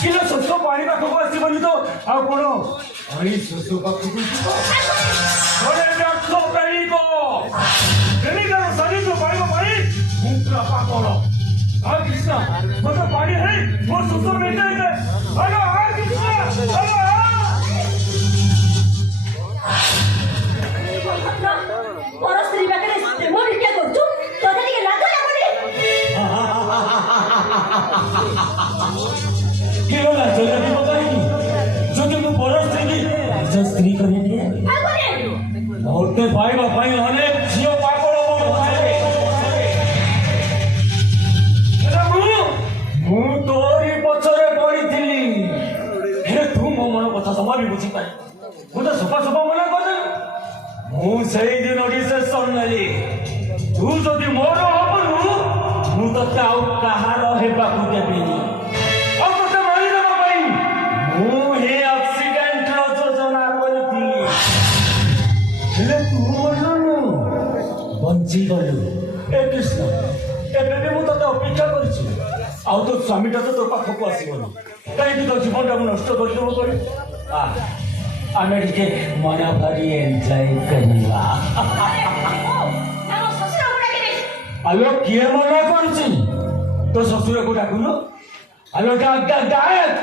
किलो शोष पानी पाखक आसबनी तो आ कौन आई शोष पाखक प्रेमिकार शरीर को पाइब पानी मुद्रा पागल आ कृष्ण मत पानी है मोर शोष मेटे हेलो आ कृष्ण हेलो और स्त्री पाखे प्रेम भिक्षा करछु तोते टिके लाज लागुनी केवल लाज लागो काई जो तुम पर स्त्री की स्त्री करी दिए होते पाइबा पाई अनेक झियो पागल मोर भाई मु तोरी पछरे पड़ीथिली हे तू मो मन कथा समा भी बुझी पाए मु तो सफा सफा मना कर दे मु सेई दिन डिसिजन नेली तू जदि मोर हबनु मु तते आउ कहार हेबा को देबिनी अब तते मारी देबा पाई मु हे एक्सीडेंट रो योजना करथि हेले तू मननु बंची गलु ए कृष्ण ए बेबी मु तते अपेक्षा करछि आउ तो स्वामीटा तो तोर पाखक आसीबनी कहीं तो जीवनटा नष्ट कर देबो करे आमे टिके मना भरी एंजॉय करिवा आलो किए मना करछि तो ससुर को डाकुनो आलो डायरेक्ट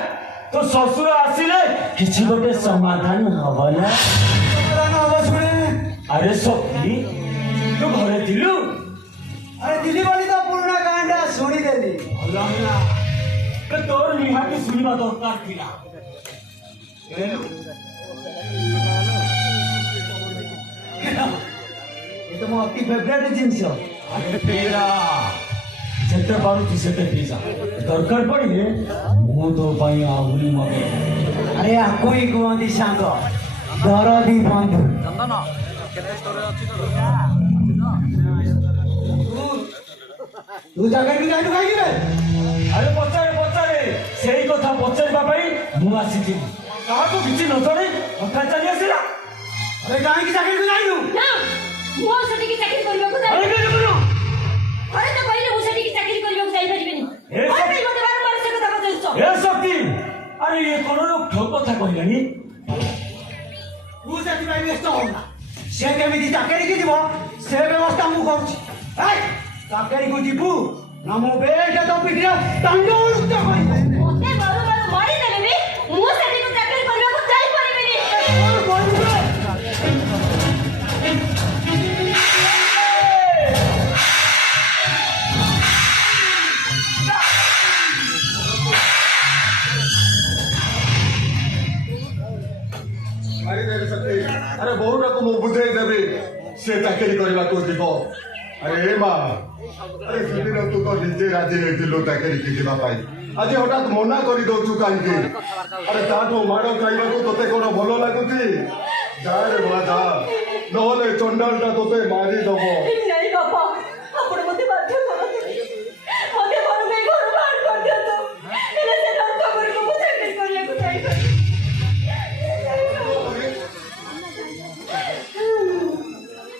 तो ससुर आसिले किछि गोटे समाधान हबला समाधान हबो सुने अरे सखी तू घरे थिलु अरे दिल्ली वाली तो पूर्ण कांडा सुनी देली भला तो तोर निहाती सुनिबा दरकार थिला ये तो मो अति फेवरेट जिंस अरे तेरा जेते पारुची सेते पिजा दरकार पड़िले मु तो पाई आहुरी मगे अरे आको ही कुहंती सांग दरदी बंधु चंदन केते स्टोरी अछि तू जाके भी जाइनु काई रे अरे पचारे सेही कथा पचारिबा पाई मु आसीथि काहाको किछि न जणे कथा चली आसिला अरे काई की जाके भी जाइनु ना मो सेठी की चाकरी करबा को अरे जाई के करो अरे तो कहले मो सेठी की चाकरी करबा को जाई परिबिनी ए और पे मते बारंबार से कथा कहछो ए शक्ति अरे ये कोन ठोक कथा कहलानी तू सेठी भाई व्यस्त होना से केमिति चाकरी की दिबो से व्यवस्था मु करछि ए चाकरी को दिबु नमो बेटा तो पिटिया तंडोल तो कहि मते बारंबार मारी देले भी मो सेठी को चाकरी करबा को जाई परिबिनी अरे बहुटा को मु बुझाई देबी से चाकरी करबा को दिबो अरे मां अरे सेदिन तू तो निजे राजी हेतिलो चाकरी की दिबा पाई आज हठात मना करि दउछु कांकी अरे ताठो माडो खाइबा को तोते कोन भलो लागुची जा रे बुआ जा नहले चंडालटा तोते मारी दबो नहीं बाबा आपण मते बाध्य करत मते घर में घर बाहर कर दियो तो एले से लड़का कर को चाकरी करले को जाई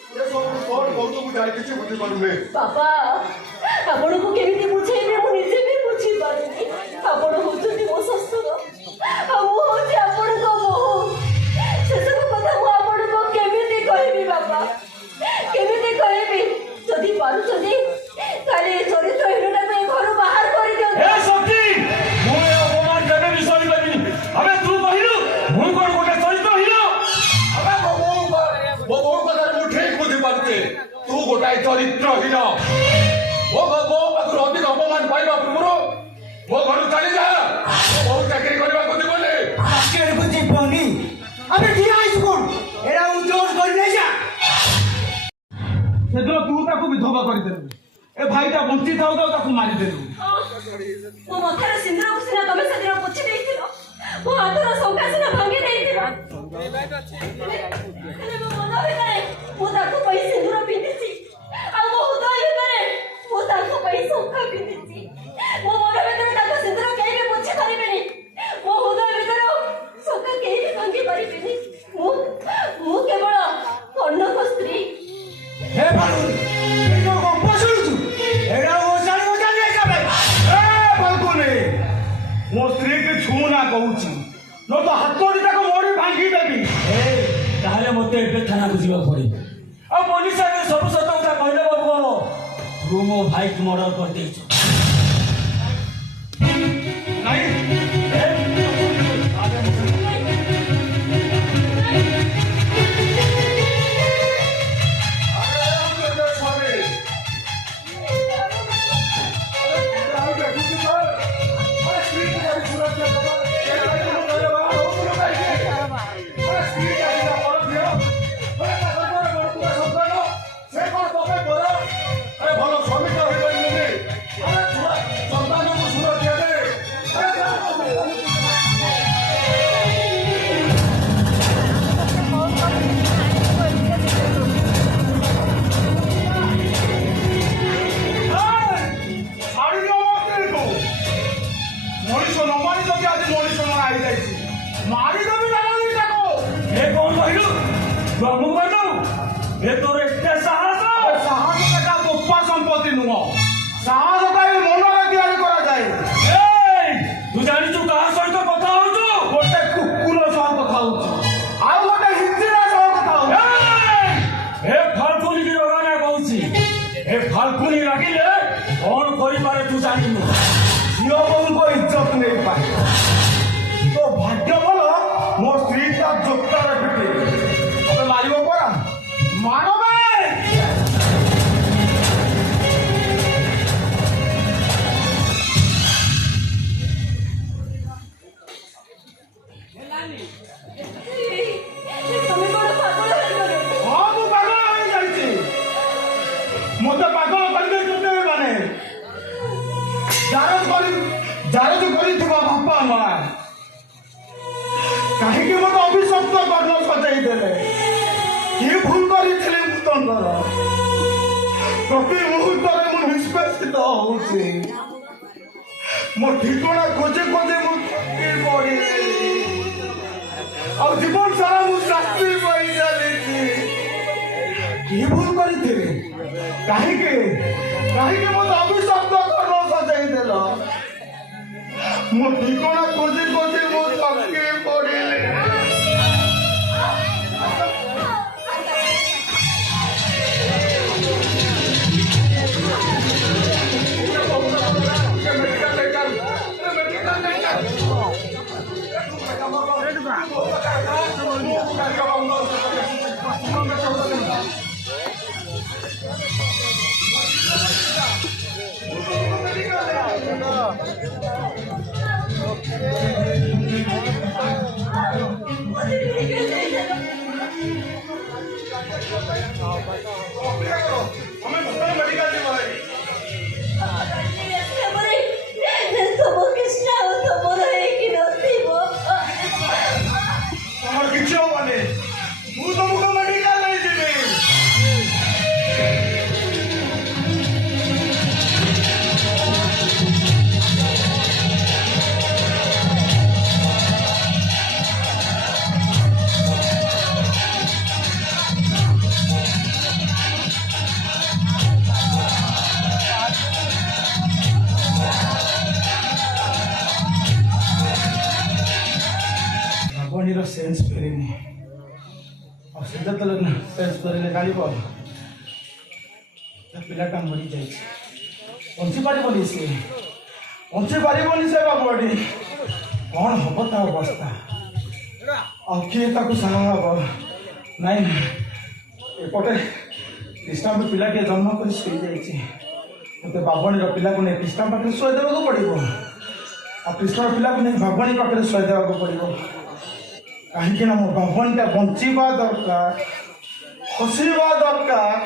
ये सब कोन बहुतो बुझाई किछि बुझी पारुमे बाबा आपण को केमिति बुझेबे मु निजे भी बुझी पारुनी आपण होचुनी मो ससुर आ मु होची आपण को बहु से सब कथा मु आपण को केमिति कहबी बाबा केमिति कहबी जदी पारु जदी ताले चरित्र हिरोटा को घर बाहर कर दियो ए शक्ति मु ए अपमान केबे भी सही करबिनी अबे तू कहिलु मु कोन गोटे चरित्र हिरो अबे बहु कथा मु ठीक बुझी पारुते तू गोटाई चरित्र हिरो वो पाखर अधिक अपमान पाइबा पूर्व वो घर चली जा बहुत चाकरी करबा को दिबले चाकरी को दिबोनी अबे ठीक आइस कोन एरा उजोर कर ले जा सेदिन तू ताकू विधवा कर देलु ए भाईटा बंची थाउ थाउ ताकू मारी देलु मो मथार सिंदूर को सिना तमे सदिन पोछि देइथिलो मो हाथर संका सिना भांगी देइथिलो अरे मो मन भितरे मो ताकू पई सिंदूर पिंदिछि आ मो हृदय भितरे मो ताकू पई संका पिंदिछि मो मन भितरे ताकू सिंदूर केबे पोछि परिबेनी मो हृदय भितरे संका केबे भांगी परिबेनी मो केवल अन्न को स्त्री हे बालू ए जो कंपोजुर तू एरा ओ साल ले जा भाई ए बालकुनी मो स्त्री ଛୁନା କହୁଛି ନ ତ ହାତଟି ତାକୁ ମୋଡ଼ି ଭାଙ୍ଗି ଦେବି। ତାହେଲେ ମୋତେ ଏବେ ଥାନାକୁ ଯିବାକୁ ପଡ଼ିବ। ଆଉ ପୋଲିସ ଆଗରେ ସବୁ ସତ କଥା କହିଲେ ବାବୁ ତୁ ମୋ ଭାଇକୁ ମର୍ଡର କରିଦେଇଛୁ। ତୁ ଜାଣିଛୁ କାହା ସହିତ କଥା ହଉଛୁ? ଗୋଟେ କୁକୁର ସହ କଥା ହଉଛି ଆଉ ଗୋଟେ ହିଞ୍ଜିରା ସହ କଥା ହଉଛି। ଏ ଫାଲକୁନି କି ରଗାନା କହୁଛି। ଏ ଫାଲକୁନି ରାଗିଲେ କଣ କରିପାରେ ତୁ ଜାଣିନୁ। ଝିଅ ବୋଉଙ୍କ ଇଜ୍ଜତ ନେଇପାରେ। ତୋ ଭାଗ୍ୟ ଭଲ ମୋ ସ୍ତ୍ରୀ ତା ଜୋତାରେ ପିଟେ ମତେ ମାରିବ ପରା ମାର ବେ। তুমি বড় পাগল হয়ে গেলে। ହଁ ମୁଁ ପାଗଳ ହେଇଯାଇଛି। ମତେ ପାଗଳ କରିଦେଇଛନ୍ତି ମାନେ ଜାରଜ କରିଥିବା ବାପା ମା କାହିଁକି ମତେ ଅଭିଶପ୍ତ କର୍ଣ୍ଣ ସଜାଇ ଦେଲେ। କି ଭୁଲ କରିଥିଲି ମୁଁ ତଙ୍କର। ପ୍ରତି ମୁହୂର୍ତ୍ତରେ ମୁଁ ନିଷ୍ପେଷିତ ହଉଛି। ମୋ ଠିକଣା ଖୋଜି ଖୋଜି ମୁଁ ଥକି ପଡ଼ିଲି। ଆଉ ଜୀବନ ସାରା ମୁଁ ଶାସ୍ତି ପାଇ ଚାଲିଛି। କି ଭୁଲ କରିଥିଲି କାହିଁକି ମତେ ଅଭିଶପ୍ତ କର୍ଣ୍ଣ ସଜାଇ ଦେଲ। ମୋ ଠିକଣା ଖୋଜି ଖୋଜି ମୁଁ ଥକି ପଡ଼ିଲି। କିଛି ହବନି ମୁଁ ତମକୁ ମେଡିକାଲ ନେଇଯିବି। ଭାବଣୀର ସେନ୍ସ ଫେରିନି। ଆଉ ସେ ଯେତେବେଳେ ସେନ୍ସ ଫେରିଲେ ଜାଣିବ ପିଲାଟା ମରିଯାଇଛି। ବଞ୍ଚି ପାରିବନି ସେ ଭାବଣୀ। କ'ଣ ହବ ତା ଅବସ୍ଥା? ଆଉ କିଏ ତାକୁ ସାହା ହବ? ନାଇଁ ଏପଟେ କ୍ରିଷ୍ଣାଙ୍କ ପିଲାଟିଏ ଜନ୍ମ କରି ଶୋଇଯାଇଛି। ମୋତେ ବାବଣୀର ପିଲାକୁ ନେଇ କ୍ରିଷ୍ଣା ପାଖରେ ଶୋଇ ଦେବାକୁ ପଡ଼ିବ। ଆଉ କ୍ରିଷ୍ଣର ପିଲାକୁ ନେଇ ବାବଣୀ ପାଖରେ ଶୋଇ ଦେବାକୁ ପଡ଼ିବ। କାହିଁକି ନା ମୋ ବାବଣୀଟା ବଞ୍ଚିବା ଦରକାର, ହସିବା ଦରକାର।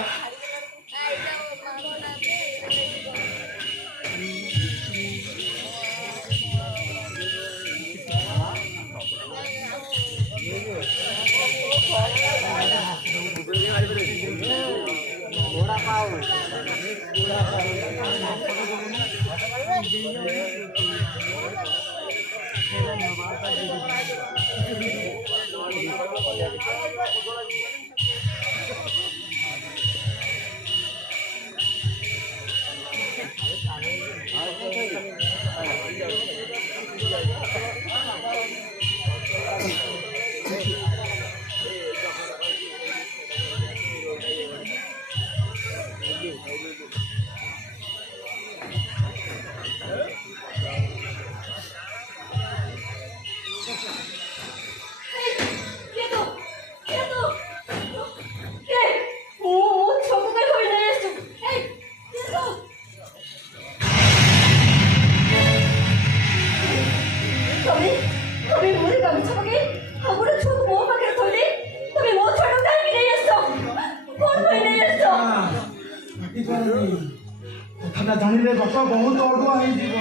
ଜାଣିଲେ ବାପା ବହୁତ ଅଡୁଆ ହେଇଯିବ।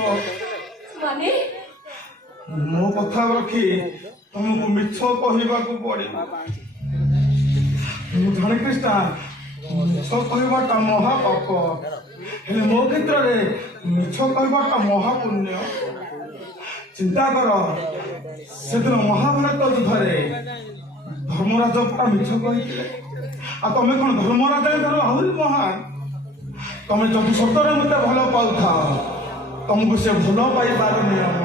ମାନେ ମୋ କଥା ରଖି ତମକୁ ମିଛ କହିବାକୁ ପଡିବ। ମୁଁ ଜାଣେ କ୍ରିଷ୍ଣା, ମିଛ କହିବାଟା ମହାପାପ, ହେଲେ ମୋ କ୍ଷେତ୍ରରେ ମିଛ କହିବାଟା ମହାପୁଣ୍ୟ। ଚିନ୍ତା କର, ସେଦିନ ମହାଭାରତ ଯୁଦ୍ଧରେ ଧର୍ମରାଜ ପରା ମିଛ କହିଥିଲେ, ଆଉ ତମେ କଣ ଧର୍ମରାଜଙ୍କର ଆହୁରି ମହାନ? ତମେ ଯଦି ସତରେ ମତେ ଭଲ ପାଉଥାଅ, ତମକୁ ସେ ଭଲ ପାଇବାର ନିୟମ।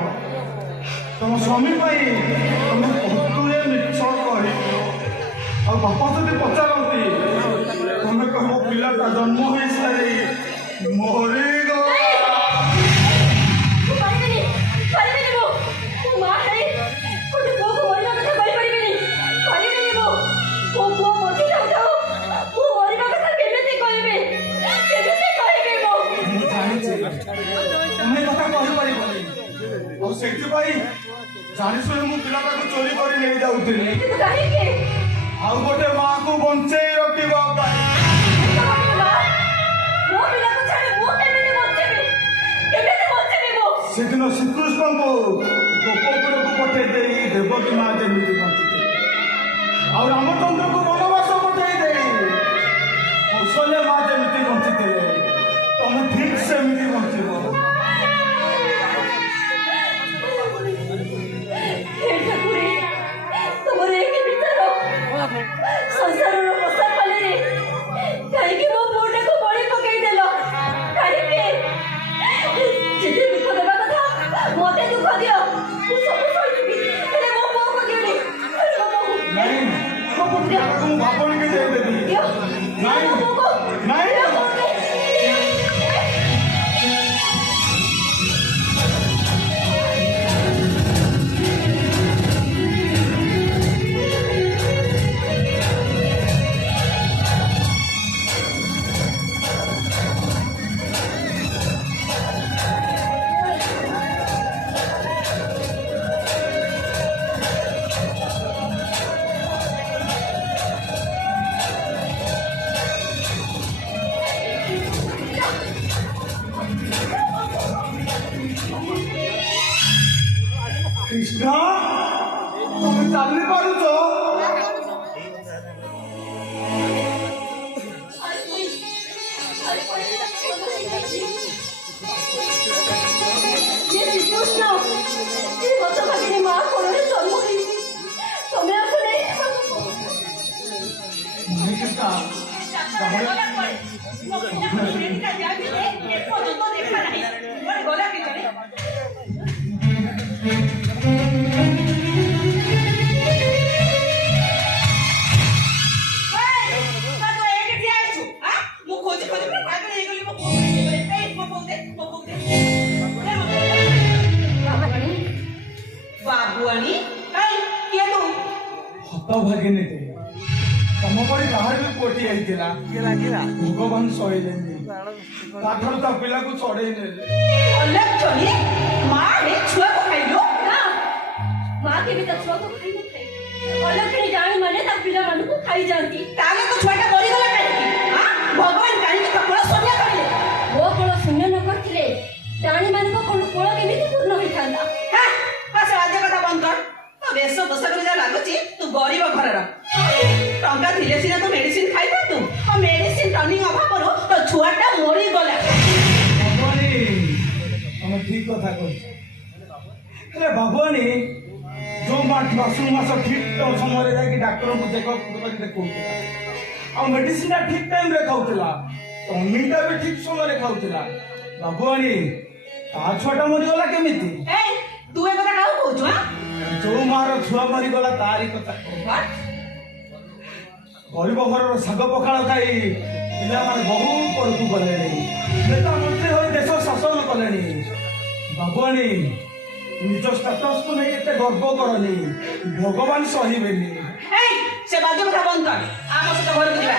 ତମ ସ୍ୱାମୀ ପାଇଁ ତମେ କତୁରେ ମିଛ କହିବ, ଆଉ ବାପା ଯଦି ପଚାରନ୍ତି ତମେ କହିବ ପିଲାଟା ଜନ୍ମ ହେଇସାରି ମରିଗଲା। ତମେ କଥା କହିପାରିବନି, ଆଉ ସେଥିପାଇଁ ଜାଣିଶୁଣି ମୁଁ ପିଲାଟାକୁ ଚୋରି କରି ନେଇ ଯାଉଥିଲି, ଆଉ ଗୋଟେ ମାଆକୁ ବଞ୍ଚେଇ ରଖିବା ପାଇଁ। ସେଦିନ ଶ୍ରୀକୃଷ୍ଣଙ୍କୁ ଗୋପପୁରକୁ ପଠେଇ ଦେଇ ଦେବକୀ ମା ଯେମିତି ବଞ୍ଚିଥିଲେ, ଆଉ ରାମଚନ୍ଦ୍ରକୁ ବନବାସ ପଠେଇ ଦେଇ କୌଶଲ୍ୟା ମା ଯେମିତି ବଞ୍ଚିଥିଲେ, ତମେ ଠିକ ସେମିତି ବଞ୍ଚିବ। ସଂସାରର ପୋଷା ଫଳରେ କାହିଁକି ମୋ ପୁଅଟାକୁ ବଳି ପକେଇଦେଲ? କାହିଁକି? ଯେତେ ଦୁଃଖ ଦେବା କଥା ମତେ ଦୁଃଖ ଦିଅ, ମୁଁ ସବୁ ସହିବି, ହେଲେ ମୋ ପୁଅକୁ ଦିଅନି। ମୋ ପୁଅ ଦିଅ, ମୁଁ ଆପଣଙ୍କୁ ଦେଇଦେବି। ଦିଅ ନାଇଁ, ମୋ ପୁଅକୁ ନାଇଁ। ଦିଅ ପୁଅକୁ। কৃষ্ণ, তুমি চালি পারুছ? ଭାଗିନୀଟେ ତମ ପରି କାହାର ବି ପୁଅଟି ହେଇଥିଲା, ଭଗବାନ ସହିଲେନି, ତାଠାରୁ ତା ପିଲାକୁ ଛଡେଇ ନେଲେ। ଜାଣି ତା ପିଲାମାନଙ୍କୁ ଖାଇଯାଆନ୍ତି। ତାହେଲେ ତ ଛୁଆଟା ମରିଗଲା କାହିଁକି? ଭଗବାନ କାହିଁକି କପଳ ଶୂନ୍ୟ କରିଲେ? ମୋ କୋଳ ଶୂନ୍ୟ ନ କରିଥିଲେ ପ୍ରାଣୀ ମାନଙ୍କ କୋଳ କେମିତି ପୂର୍ଣ୍ଣ ହେଇଥାନ୍ତା? ସେ ରାଜ୍ୟ କଥା ବନ୍ଦ କର। ତୋ ବେଶ ପୋଷାକରେ ଯାହା ଲାଗୁଛି ତୁ ଗରିବ ଘରର। ଟଙ୍କା ଥିଲେ ସିନା ତୁ ମେଡିସିନ ଖାଇଥାନ୍ତୁ, ଆଉ ମେଡିସିନ ଟନିଂ ଅଭାବରୁ ତୋ ଛୁଆଟା ମରିଗଲା। ତମେ ଠିକ କଥା କହୁଛ, ହେଲେ ବାବୁଆଣୀ ଯୋଉ ମାସ ଠିକ ସମୟରେ ଯାଇକି ଡାକ୍ତରଙ୍କୁ ଚେକଅପ୍ କରି ଦେଖଉଥିଲା, ଆଉ ମେଡିସିନଟା ଠିକ ଟାଇମରେ ଖାଉଥିଲା, ଟନିଂଟା ବି ଠିକ ସମୟରେ ଖାଉଥିଲା, ବାବୁଆଣୀ ତା ଛୁଆଟା ମରିଗଲା କେମିତି? ତୁ ଏ କଥା କାହାକୁ କହୁଛୁ? ଯୋଉ ମାର ଛୁଆ ମରିଗଲା ତାରି କଥା। ଗରିବ ଘରର ଶାଗ ପଖାଳ ଖାଇ ପିଲାମାନେ ବହୁ ପରକୁ ଗଲେଣି, ନେତା ମନ୍ତ୍ରୀ ହୋଇ ଦେଶ ଶାସନ କଲେଣି। ବାବୁଆଣୀ ନିଜ ଷ୍ଟାଟସକୁ ନେଇ ଏତେ ଗର୍ବ କରନି, ଭଗବାନ ସହିବେନି। ସେ ବାଜେ କଥା ବନ୍ଦ କର, ଆମ ସହିତ ଘରକୁ ଯିବା।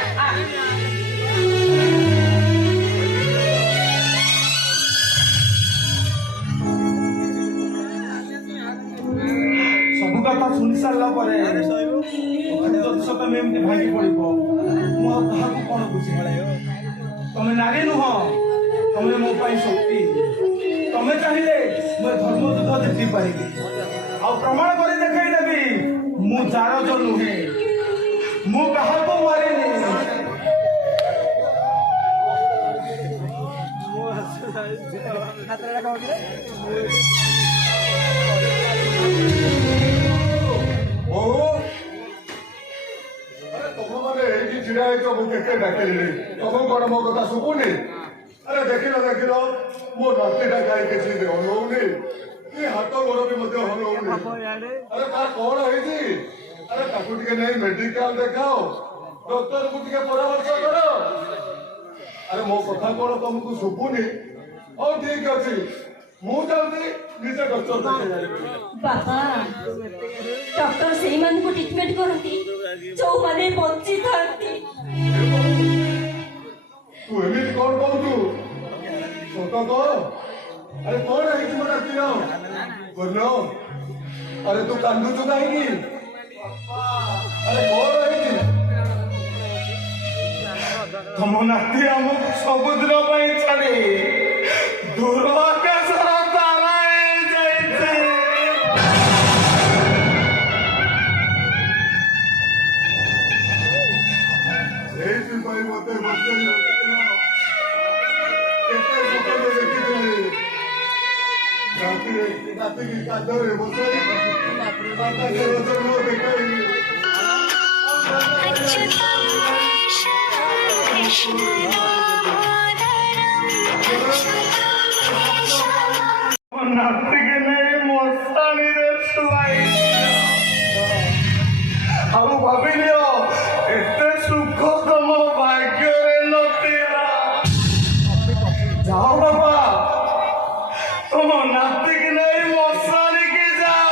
ସବୁ କଥା ଶୁଣି ସାରିଲା ପରେ ଯଦି ତମେ ଏମିତି ଭାଙ୍ଗି ପଡିବ, ମୁଁ ଆଉ କାହାକୁ କଣ ବୁଝିବି? ତମେ ନାରୀ ନୁହଁ, ତମେ ମୋ ପାଇଁ ଶକ୍ତି। ତମେ ଚାହିଁଲେ ମୁଁ ଧର୍ମଯୁଦ୍ଧ ଜିତି ପାରିବି ଆଉ ପ୍ରମାଣ କରି ଦେଖେଇଦେବି ମୁଁ ଜାରଜ ନୁହେଁ, ମୁଁ କାହାକୁ ମାରିନି। ବୋହୁ ଆରେ ତମ ମାନେ ଏଇଠି ଛିଡା ହେଇଛ ମୁଁ କେତେ ଡାକିଲିଣି ତମକୁ କଣ ମୋ କଥା ଶୁଭୁନି? ଆରେ ଦେଖିଲ ମୋ ନାତିଟା କାହିଁ କିଛି ହଲଉନି କି ହାତ ଗୋଡ ବି ମଧ୍ୟ ହଲଉନି। ଆରେ ତାର କଣ ହେଇଛି? ଆରେ ତାକୁ ଟିକେ ନେଇ ମେଡିକାଲ ଦେଖାଅ, ଡକ୍ଟରକୁ ଟିକେ ପରାମର୍ଶ କର। ଆରେ ମୋ କଥା କଣ ତମକୁ ଶୁଭୁନି? ହଉ ଠିକ ଅଛି, ମୁଁ ଯାଉଛି ନିଜେ ଡକ୍ଟର ବାପା ଡକ୍ଟର ସେଇମାନଙ୍କୁ ଟ୍ରିଟମେଣ୍ଟ କରନ୍ତି ଯୋଉମାନେ ବଞ୍ଚିଥାନ୍ତି। ତୁ ଏମିତି କଣ କହୁଛୁ? ସତ କହ। ଆରେ କଣ ହେଇଛି ମୋ ନାତିର? ପୂର୍ଣ୍ଣ ଆରେ ତୁ କାନ୍ଦୁଛୁ କାହିଁକି? ଆରେ କଣ ହେଇଛି? ତମ ନାତି ଆମକୁ ସମୁଦ୍ର ପାଇଁ ଛାଡି ଦୂର ଆକାଶର ତାରା ହେଇଯାଇଛି। ସେଇଥିପାଇଁ ମତେ ବଞ୍ଚେଇ ରଖିଥିଲ। କେତେ ସୁଖରେ ଦେଖିଥିଲି ରାତିକି କାନ୍ଧରେ ବସାଇ ଆକାଶର ଜନ୍ମ ଦେଖାଇ ନାତିକି ନେଇ ମଶାଣିରେ ଶୁଆଇ ଆଉ ଭାବିଲ ଏତେ ସୁଖ ତମ ଭାଗ୍ୟରେ ନଥିଲା। ଯାଅ ବାବା ତମ ନାତିକି ନେଇ ମଶାଣିକି ଯାଅ।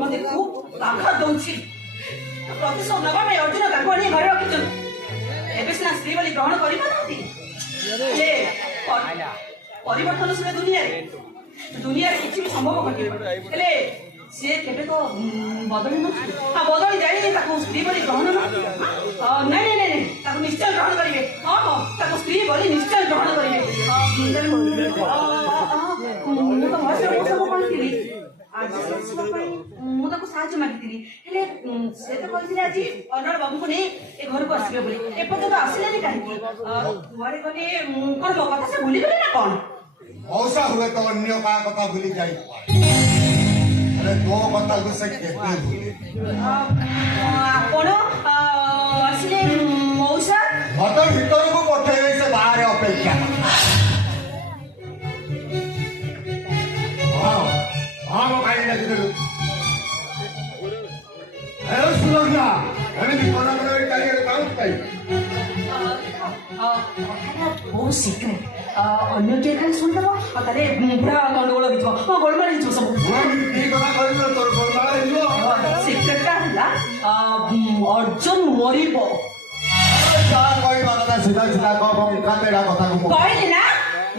ମତେ ଖୁବ୍ ଆଘାତ ଦଉଛି। ପ୍ରତିଶୋଧ ନେବା ପାଇଁ ଅର୍ଜୁନ ତାକୁ ଆଣି ଘରେ ରଖିଛନ୍ତି। ଏବେ ସିନା ସ୍ତ୍ରୀ ବୋଲି ଗ୍ରହଣ କରିପାରୁନାହାନ୍ତି। ପରିବର୍ତ୍ତନ ସିନା ଦୁନିଆରେ କିଛି ବି ସମ୍ଭବ ଘଟିବ, ହେଲେ ସିଏ କେବେ ତ ବଦଳି ନଥିବେ। ବଦଳି ଯାଇନି, ତାକୁ ସ୍ତ୍ରୀ ବୋଲି ଗ୍ରହଣ ନାଇଁ ତାକୁ ନିଶ୍ଚୟ ଗ୍ରହଣ କରିବେ। ହଁ ତାକୁ ସ୍ତ୍ରୀ ବୋଲି ନିଶ୍ଚୟ ଗ୍ରହଣ କରିବେ। ମୁଁ ତ ମହେଶ୍ୱର କରିଥିଲି ମୁଁ ତାକୁ ସାହାଯ୍ୟ ମାଗିଥିଲି, ହେଲେ ସେ ତ କହିଥିଲେ ଆଜି ଅନଳ ବାବୁଙ୍କୁ ନେଇ ଏ ଘରକୁ ଆସିବେ ବୋଲି। ଏପର୍ଯ୍ୟନ୍ତ ଆସିଲେନି କାହିଁକି? ଘରେ ଗଲେ କଣ ମୋ କଥା ସେ ଭୁଲିଗଲେ ନା କଣ? ମଉସା ହୁଏ ତ ଅନ୍ୟ କାହା କଥା ଭୁଲି ଯାଇ ତୋ କଥାକୁ ସେ କେତେ ଭୁଲେ। ଆପଣ ଆସିଲେ ମଉସା ମତେ ଭିତରକୁ ପଠେଇବେ, ସେ ବାହାରେ ଅପେକ୍ଷା। ହଁ କାହିଁକି ଡାକିଦେଲୁ? ସୁରକ୍ଷା ଏମିତି କଣା କଣା ଚାରିଆଡେ କାଉଁଠି ପାଇ ବହୁତ ସିକ୍ରେଟ, ଅନ୍ୟ କିଏ ଖାଲି ଶୁଣିଦେବ ତାହେଲେ ପୁରା ଗଣ୍ଡଗୋଳ ହେଇଯିବ। ଗୋଳମାଳ ହେଇଯିବ ସବୁ। କଥା କହିଲ ତୋର ଗୋଳମାଳ ହେଇଯିବ। ସିକ୍ରେଟଟା ହେଲା ଅର୍ଜୁନ ମରିବ। ଯାହା କହିବା କଥା ସିଧା ସିଧା କହ ବଙ୍କା ତେଢା କଥାକୁ ମୁଁ କହିଲି ନା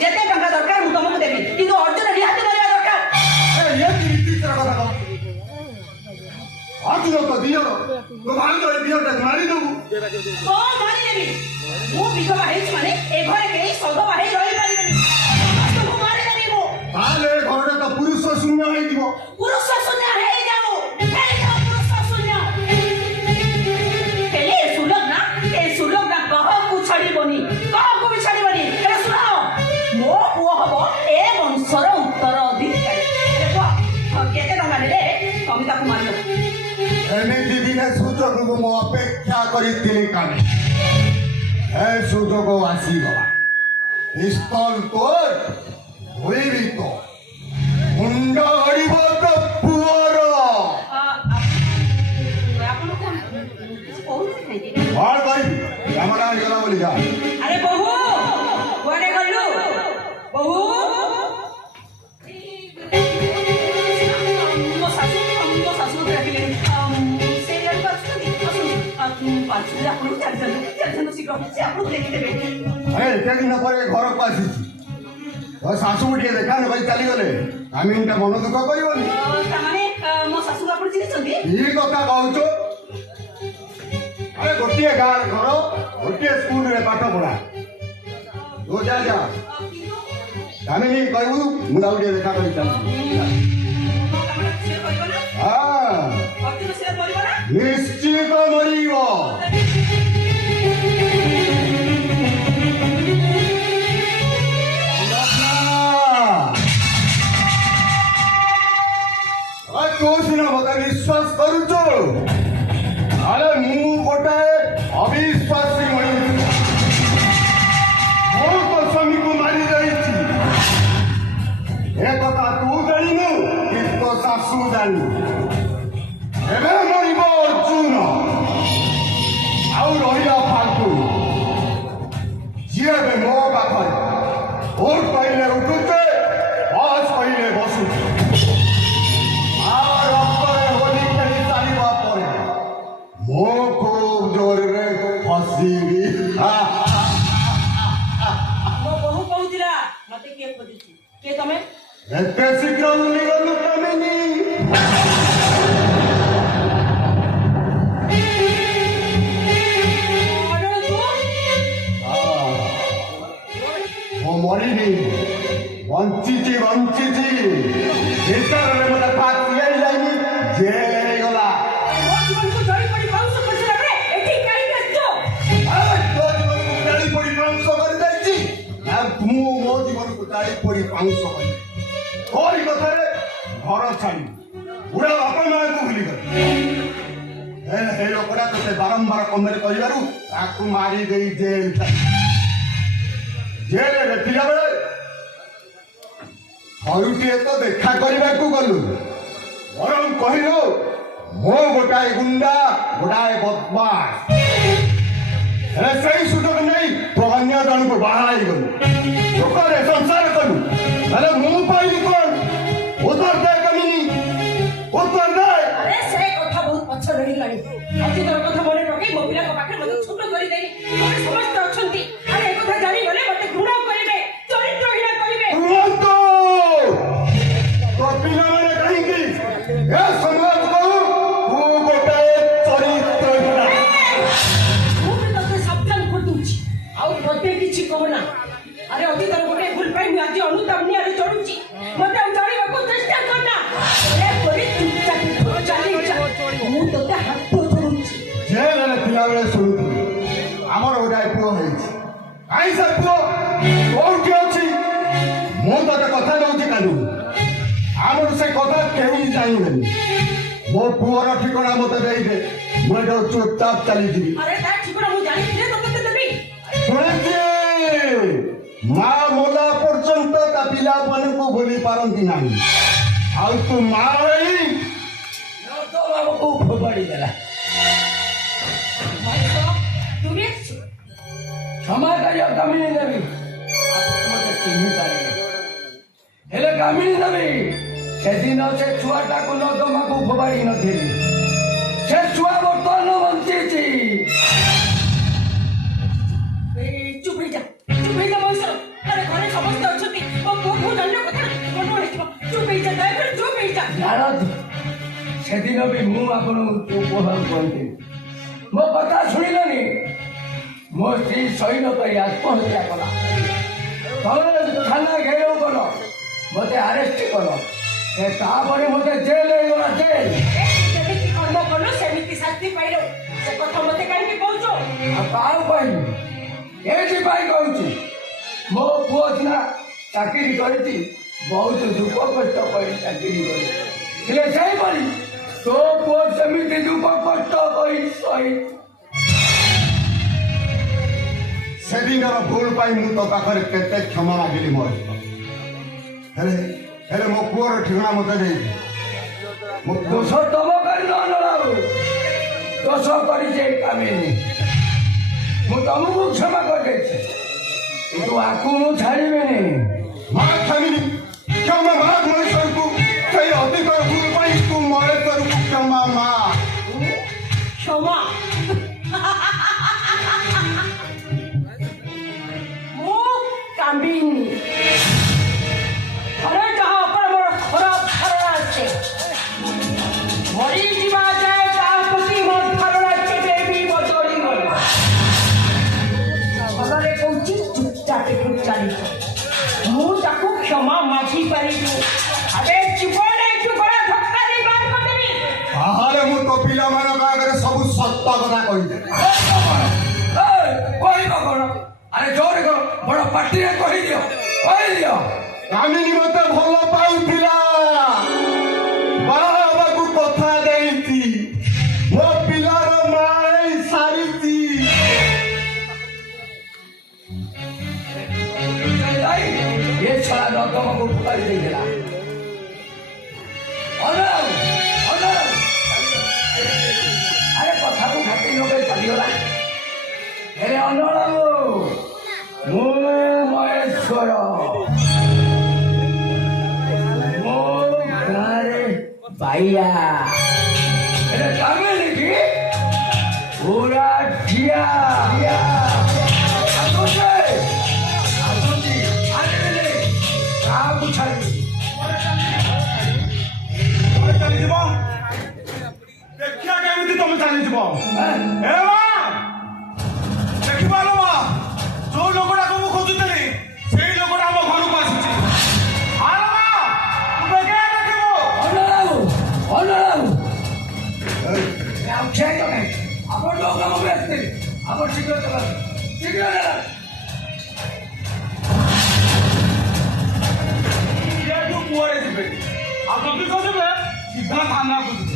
ଯେତେ ଟଙ୍କା ଦରକାର ମୁଁ ତମକୁ ଦେବି, କିନ୍ତୁ ଅର୍ଜୁନ ରିହାତି କରିବା ଦରକାର। ଏ କି ବିଚିତ୍ର କଥା କହ। ଅର୍ଜୁନ ତ ଦିଅ ତୁ ଭାଉଜ ଏ ଦିଅଟା ମାରିଦେବୁ। କଣ ମାରିଦେବି? ମୁଁ ବିଧବା ହେଇଛି ମାନେ ଏ ଘରେ କେହି ସଧବା ହେଇ ରହିପାରିବେନି। ସମସ୍ତଙ୍କୁ ମାରିଦେବି ମୁଁ। ତାହେଲେ ଏ ଘରଟା ତ ପୁରୁଷ ଶୂନ୍ୟ ହେଇଯିବ। ପୁରୁଷ ଶୂନ୍ୟ ହେଇଯାଉ ପୁରୁଷ ଶୂନ୍ୟ। ହେଲେ ଏ ସୁଲଗ୍ନା କାହାକୁ ଛାଡ଼ିବନି, କାହାକୁ ବି ଛାଡ଼ିବନି। ହେଲେ ଶୁଣ, ମୋ ପୁଅ ହବ ଏ ବଂଶର ଉତ୍ତର ଅଧିକାରୀ। ଦେଖ କେତେ ଟଙ୍କା ନେଲେ ତମେ ତାକୁ ମାରିବ। ଏମିତି ଦିନେ ସୁଯୋଗକୁ ମୁଁ ଅପେକ୍ଷା କରିଥିଲି କାଲି। ଏ ସୁଯୋଗ ଆସିଗଲା। ପିସ୍ତଲ ତୋର ହୋଇବି ତ ମୁଣ୍ଡ ଗଡ଼ିବ ତ ପୁଅର। ଆପଣ କଣ କିଛି କହୁଛନ୍ତି? କଣ କରିବି କାମଟା ହେଇଗଲା ବୋଲି ଯା। ଆରେ ବୋହୁ କୁଆଡେ ଗଲୁ? ବୋହୁ ମୋ ଶାଶୁ ଡାକିଲେଣି। ସେ ଆଡକୁ ଆସୁଛନ୍ତି। ଆସୁଛନ୍ତି ଆପଣଙ୍କୁ ଚାଲିଛନ୍ତି ଶୀଘ୍ର ସେ ଆପଣଙ୍କୁ ଦେଖିଦେବେ। ଆରେ ଏତେ ଦିନ ପରେ ଘରକୁ ଆସିଛି, ତ ଶାଶୁକୁ ଟିକେ ଦେଖା ନେବାଇ ଚାଲିଗଲେ ଆମେ ଏଇଟା ମନ ଦୁଃଖ କରିବନି। ତାମାନେ ମୋ ଶାଶୁକୁ ଆପଣ ଚିହ୍ନିଛନ୍ତି? କି କଥା କହୁଛୁ? ଆରେ ଗୋଟିଏ ଗାଁର ଘର, ଗୋଟିଏ ସ୍କୁଲରେ ପାଠ ପଢା। ତୁ ଯା ଯା ଆମେ କହିବୁ ମୁଁ ତାକୁ ଟିକେ ଦେଖା କରି ଚାଲିଛି। ହଁ ନିଶ୍ଚିତ ମରିବ। ତୁ ସିନା ମତେ ବିଶ୍ୱାସ କରୁଛୁ, ଆରେ ମୁଁ ଗୋଟାଏ ଅବିଶ୍ୱାସୀ ମଣିଷ। ମୁଁ ତ ସ୍ୱାମୀକୁ ମାରି ଯାଇଛି। ଏ କଥା ତୁ ଜାଣିନୁ କି ତୋ ଶାଶୁ ଜାଣିନୁ। ଏବେ ମରିବ ଅର୍ଜୁନ, ଆଉ ରହିଲା ଫାଲତୁ। ଯିଏ ଏବେ ମୋ ପାଖରେ ଭୋଟ କହିଲେ ଉଠୁଛେ, ବସ୍ କହିଲେ ବସୁଛେ। ମୁଁ ଖୁବ୍ ଜୋରରେ ହସିବି। ମୋ ବୋହୁ କହୁଥିଲା ମତେ କିଏ ଖୋଜୁଛି? କିଏ ତମେ? ଏତେ ଶୀଘ୍ର ଭୁଲିଗଲୁ କାମିନୀ? ମୁଁ ମରିନି, ବଞ୍ଚିଛି ବଞ୍ଚିଛି। ଭିତରରେ ମତେ ଫାଶୀ ହେଇଯାଇନି, ଜେଲ୍ ହେଇଗଲା। ମୋ ଜୀବନକୁ ଜଳି ପଡ଼ି ପାଉଁଶ କରିସାରିଲା ବେଳେ ଏଠି କାହିଁକି ଆସିଛ? ତୋ ଜୀବନକୁ ଜାଳି ପୋଡ଼ି ପାଉଁଶ କରିଯାଇଛି, ମୁଁ ମୋ ଜୀବନକୁ ଜାଳି ପୋଡ଼ି ପାଉଁଶ କରି ତୋରି କଥାରେ ଘର ଛାଡ଼ି ବୁଢ଼ା ବାପା ମାଆଙ୍କୁ ଭୁଲିଗଲି। ଏ ଲୋକଟା ତୋତେ ବାରମ୍ବାର କମେଣ୍ଟ କରିବାରୁ ତାକୁ ମାରି ଦେଇ ଜେଲରେ ଥିଲା ବେଳେ ଥରୁଟିଏ ତ ଦେଖା କରିବାକୁ ଗଲୁ, ବରଂ କହିଲୁ ମୁଁ ଗୋଟାଏ ଗୁଣ୍ଡା, ଗୋଟାଏ ବଦମାସ। ହେଲେ ସେଇ ସୁଯୋଗ ନେଇ ତୁ ଅନ୍ୟ ଜଣକୁ ବାହା ହେଇଗଲୁ, ସୁଖରେ ସଂସାର କଲୁ। ହେଲେ ମୁଁ ପାଇଲି କଣ? ଉତ୍ତର ଦେ କାମିନୀ, ଉତ୍ତର ଦେ। ଆରେ ସେ କଥା ବହୁତ ପଛ ରହିଲାଣି। ଅତୀତର କଥା ମନେ ପକେଇ ମୋ ପିଲାଙ୍କ ପାଖରେ ମତେ ଛୋଟ କରିଦେଇ ଘରେ ସମସ୍ତେ ଅଛନ୍ତି। ଆରେ ଏ କଥା ଜାଣିଗଲେ ମତେ ଘୃଣା କରିବେ, ଚରିତ୍ରହୀନ କରିବେ। ରୁହନ୍ତୁ, ତୋ ପିଲାମାନେ କାହିଁକି ଏ ସମାଜକୁ ତୁ ଗୋଟାଏ ଚରିତ୍ରହୀନ। ମୁଁ ବି ତତେ ସାବଧାନ କରିଦଉଛି, ଆଉ ମତେ କିଛି କହନା। ଆରେ ଅତୀତର ଗୋଟେ ଭୁଲ ପାଇଁ ମୁଁ ଆଜି ଅନୁତାପ ନିଆରେ ଚଢୁଛି। ମତେ ଆଉ ଜାଣିବାକୁ ଚେଷ୍ଟା କରନା। ଏପରି ଚୁପଚାପ ଚାଲିଯା, ମୁଁ ତତେ ହାତ ଧରୁଛି। ଜେଲରେ ଥିଲାବେଳେ ଶୁଣୁଥିଲି ଆମର ଗୋଟାଏ ପୁଅ ହେଇଛି। କାହିଁ ସେ ପୁଅ କୋଉଠି ଅଛି? ମୁଁ ତତେ କଥା ଦଉଛି କାନ୍ଦୁ, ଆମର ସେ କଥା କେହି ଜାଣିବେନି। ମୋ ପୁଅର ଠିକଣା ମତେ ଦେଇଦେ, ମୁଁ ଏଠୁ ଚୁପଚାପ ଚାଲିଯିବି। ଆରେ ତା ଠିକଣା ମୁଁ ଜାଣିଥିଲେ ତ ତତେ ଦେବି। ଶୁଣିଛି ମା ମଲା ପର୍ଯ୍ୟନ୍ତ ତା ପିଲାମାନଙ୍କୁ ଭୁଲି ପାରନ୍ତି ନାହିଁ, ଆଉ ତୁ ମା ହେଇ ବାବୁକୁ ଫୋପାଡ଼ି ଦେଲା। ତୁମେ क्षमा करियो कामिनी देवी, मते चिन्हि पारिले। हेले कामिनी देवी सेदिन से छुआटा को नदमा को फोपाड़ी नथिली। से छुआ बर्तमान बंची ବୁଝିଛି। ଚୁପ୍ ହେଇଯା ମହେଶ୍ୱର। ଆରେ ଘରେ ସମସ୍ତେ ଅଛନ୍ତି। ମୋ ପୁଅ ଜାଣିଲ କଥା ଗଣ୍ଡଗୋଳ ହେଇଯିବ। ଚୁପ୍ ହେଇଯା, ଦୟାକରି ଚୁପ୍ ହେଇଯା। ଜାଣନ୍ତୁ ସେଦିନ ବି ମୁଁ ଆପଣଙ୍କୁ ଚୁପ୍ ହେବାକୁ କହିଥିଲି। ମୋ କଥା ଶୁଣିଲନି। ମୋ ସ୍ତ୍ରୀ ସୈନ୍ୟ ପାଇଁ ଆତ୍ମହତ୍ୟା କଲା। ତମେ ଥାନା ଘେରାଉ କଲ, ମୋତେ ଆରେଷ୍ଟ କଲ, ତାପରେ ମୋତେ ଜେଲ ହେଇଗଲା। ଜେଲ ଯେମିତି କର୍ମ କଲୁ ସେମିତି ଶାସ୍ତି ପାଇଲ। ସେ କଥା ମୋତେ କାହିଁକି କହୁଛ? ଆଉ କାହାକୁ କହିବି? ଏଇଥିପାଇଁ କହୁଛି, ମୋ ପୁଅ ସିନା ଚାକିରି କରିଛି, ବହୁତ ଦୁଃଖ କଷ୍ଟ କରି ଚାକିରି କରି, ହେଲେ ସେଇଭଳି ତୋ ପୁଅ ସେମିତି ଦୁଃଖ କଷ୍ଟ କରି ସହି। ସେଦିନର ଭୁଲ ପାଇଁ ମୁଁ ତୋ ପାଖରେ କେତେ କ୍ଷମା ମାଗିଲି ମହେଶ୍ୱର। ହେଲେ ମୋ ପୁଅର ଠିକଣା ମୋତେ ଦେଇଛି। ମୋ ପୁଅ ଦୋଷ ତମ କରିନ ନରାଉ, ଦୋଷ କରିছে କାମିନୀ। ମୁଁ ତମକୁ କ୍ଷମା କରିଦେଇଛି, କିନ୍ତୁ ଆକୁ ମୁଁ ଛାଡ଼ିବିନି। ମାର ଖାମିନି କ୍ଷମା ମାର ମହେଶ୍ୱରକୁ। ସେଇ ଅଧିକ ଭୁଲ ପାଇଁ ତୁ ମହେଶ୍ୱରକୁ କ୍ଷମା ମାର। କ୍ଷମା ମୁଁ କାନ୍ଦିନି। ଥରେ ଯାହା ଉପରେ ମୋର ଖରାପ ଧାରଣା ଅଛି, ମରିଯିବା ଯାଏ ତାହା ପ୍ରତି ମୋ ଧାରଣା କେବେ ବି ବଦଳିବନି। ଭଲରେ କହୁଛି, ଚୁପଚାପ ଚାଲିଛ। ମୁଁ ତାକୁ କ୍ଷମା ମାଗି ପାରିବି। ଆରେ ଜୀବନରେ ଚୁପଡ଼ା ଧକ୍କା ଦେଇ ବାହାର କରିଦେବି। ତାହେଲେ ମୁଁ ତୋ ପିଲାମାନଙ୍କ ଆଗରେ ସବୁ ସତ କଥା କହିଦେବି। କହିବ କଣ? ଆରେ ଜୋରେ କର, ବଡ ପାଟିରେ କହିଦିଅ, କହିଦିଅ। କାମିନୀ ମୋତେ ଭଲ ପାଉଥିଲା, ବାହା ହେବାକୁ କଥା ଦେଇଛି, ମୋ ପିଲାର ମା ହେଇ ସାରିଛି। ଏ ଛଡ଼ା ନର୍ଦ୍ଦମାକୁ ଫୋପାଡ଼ି ଦେଇଥିଲା। ଆରେ କଥାକୁ ଘାଟି ନକରି ଚାଲିଗଲା। ହେଲେ ଅନଳ ମୁଁ ମହେଶ୍ୱର, ମୋ ଗାଁରେ ବାଇଆ। ହେଲେ କାମିନୀ କି ପୁରା ଠିଆ। କାହାକୁ ଛାଡ଼ିବି? ଚାଲିଯିବ ଦେଖିବା କେମିତି ତମେ ଚାଲିଯିବ। ଏ ମା ଦେଖିପାରିଲ ମା, ଯୋଉ ଲୋକଟାକୁ ମୁଁ ଖୋଜୁଥିଲି ସେଇ ଲୋକଟା ଆମ ଘରକୁ ଆସିଛି। ଆରେ ମା ତୁ ଦେଖିବୁ। ଅନଳାଉ ଆଉ ଠିଆ ନାହିଁ। ଆପଣ ଯୋଉ କାମକୁ ଆସିଥିଲେ ଆପଣ ଶୀଘ୍ର ଶୀଘ୍ର କୁଆଡ଼େ ଯିବେ? ଆଉ ଯଦି ଯିବେ ସିଧା ଥାନାକୁ ଯିବେ।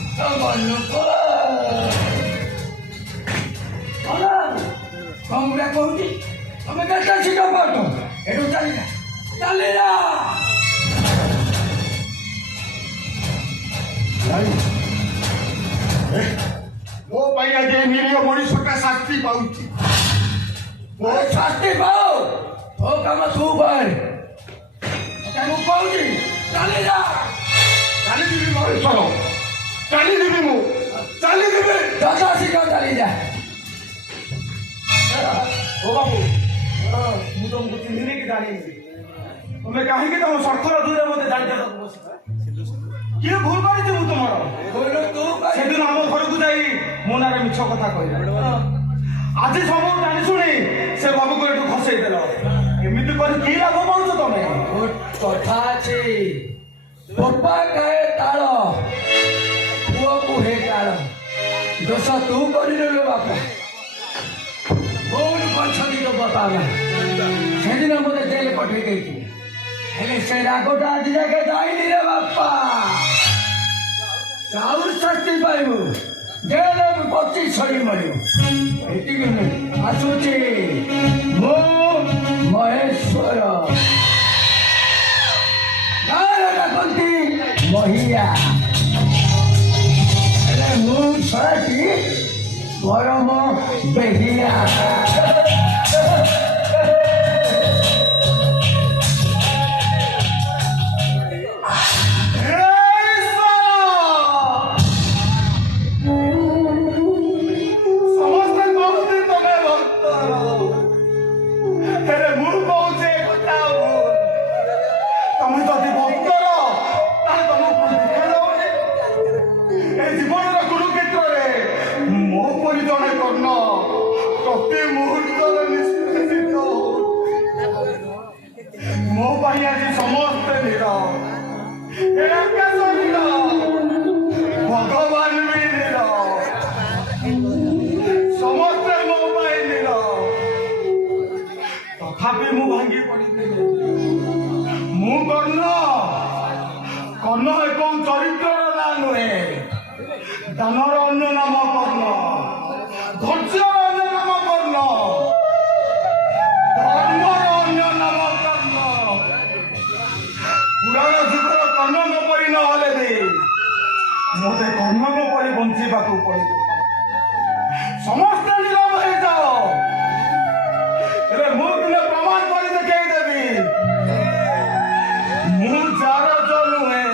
କଣ କହୁଛି? ତମେ କେତେ ଶୀଘ୍ର ପାଠ ଏଠୁ ଚାଲିଲା। ମୋ ପାଇଁ ଆଜି ନିରୀହ ମଣିଷଟା ଶାସ୍ତି ପାଉଛି। ମୋ ଶାସ୍ତି ପାଉ, ତୋ କାମ ତୁ କର। ମୁଁ କହୁଛି ଚାଲିଲା। ଚାଲିଯିବି ମହେଶ୍ୱର, ଚାଲିଯିବି ମୁଁ, ଚାଲିଯିବି। ଯଥା ଶୀଘ୍ର ଚାଲିଯା। ଓ ବାବୁ, ମୁଁ ତମକୁ ଚିହ୍ନିନି କି ଜାଣିନି। ତମେ କାହିଁକି ତମ ସ୍ୱାର୍ଥର ଦୂରରେ ମୋତେ ଜାଣିବାକୁ ବସିଛ? କିଏ ଭୁଲ କରିଛି ମୁଁ ତୁମର? ସେଦିନ ଆମ ଘରକୁ ଯାଇ ମୋ ନାଁରେ ମିଛ କଥା କହିଲା। ଆଜି ସବୁ ଜାଣି ଶୁଣି ସେ ବାବୁକୁ ଏଠୁ ଖସେଇ ଦେଲ। ଏମିତି କରି କି ଲାଭ ପାଉଛ ତମେ? କଥା ଅଛି, ବାପା କାଏ ତାଳ, ପୁଅକୁ ହେ ତାଳ। ଦୋଷ ତୁ କରିଦେଲୁ ବାପା। କୋଉଠୁ କରିଛନ୍ତି ତୋ ବାପା ମା? ସେଦିନ ମୋତେ ଜେଲ ପଠେଇ ଦେଇଥିଲେ, ହେଲେ ସେ ରାଗଟା ଆଜି ଯାକେ ଯାଇନି ରେ ବାପା। ଆହୁରି ଶାସ୍ତି ପାଇବୁ, ଜେଲ ପଚି ସରି ମରିବୁ। ଏତିକି ନୁହେଁ, ଆସୁଛି ମୁଁ ମହେଶ୍ୱର। ଗାଁରେ ଡାକନ୍ତି ମହିଆ, ହେଲେ ମୁଁ ଛଡ଼ାଟି ପରମ ବେହିଆ। ମୋ ପାଇଁ ଆଜି ସମସ୍ତେ ନୀରବ ଏ ଆକାଶ ନୀରବ ଭଗବାନ ବି ନୀରବ ସମସ୍ତେ ମୋ ପାଇଁ ନୀରବ ତଥାପି ମୁଁ ଭାଙ୍ଗି ପଡ଼ିଥିଲି ମୁଁ କର୍ଣ୍ଣ ଏକ ଚରିତ୍ରର ନାଁ ନୁହେଁ ଦାନର ଅନ୍ୟ ନାମ କର୍ଣ୍ଣ ଧୈର୍ଯ୍ୟର ଅନ୍ୟ ନାମ କର୍ଣ୍ଣ ଧର୍ମର ଅନ୍ୟ ନାମ କର୍ଣ୍ଣ ପୁରାଣ ଯୁଗର କର୍ଣ୍ଣଙ୍କ ପରି ନହେଲେ ବି ମୋତେ କର୍ଣ୍ଣଙ୍କ ପରି ବଞ୍ଚିବାକୁ ପଡ଼ିବ ସମସ୍ତେ ନୀରବ ହେଇଯାଅ ଏବେ ମୁଁ ଦିନେ ପ୍ରମାଣ କରି ଦେଖେଇ ଦେବି ମୁଁ ଯାର ନୁହେଁ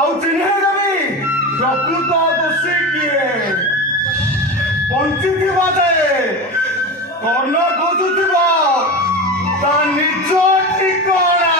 ଆଉ ଚିହ୍ନେଇ ଦେବି ପ୍ରକୃତ ଦୋଷୀ କିଏ ବଞ୍ଚିଥିବା ଯେ କର୍ଣ୍ଣ ଖୋଜୁଥିବ ତା ନିଜ ଠିକଣା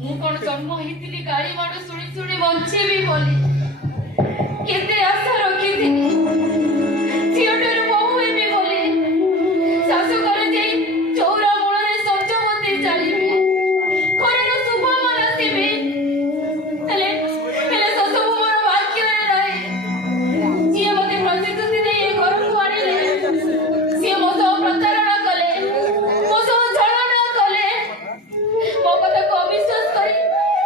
ମୁଁ କଣ ଜନ୍ମ ହେଇଥିଲି ଗାଳି ମାଡ଼ ଶୁଣି ଶୁଣି ବଞ୍ଚିବି ବୋଲି କେତେ ଆଶା ରଖିଥିଲି ଝିଅଟାରୁ ବୋହୂ ହେବି ବୋଲି ଶାଶୁ ଘରେ ଯାଇ ଚଉରା ମୂଳରେ ସଞ୍ଜବତୀ ଚାଲିବି ଘରର ଶୁଭମାନ ଆସିବି ହେଲେ ସେସବୁ ମୋର ଭାଗ୍ୟରେ ନାହିଁ ଯିଏ ମତେ ପ୍ରତିଶ୍ରୁତି ଦେଇ ଏ ଘରକୁ ଆଣିଲେ ସିଏ ମୋ ସହ ପ୍ରତାରଣା କଲେ ମୋ ସହ ଛଳନା କଲେ ମୋ କଥାକୁ ଅବିଶ୍ୱାସ କରି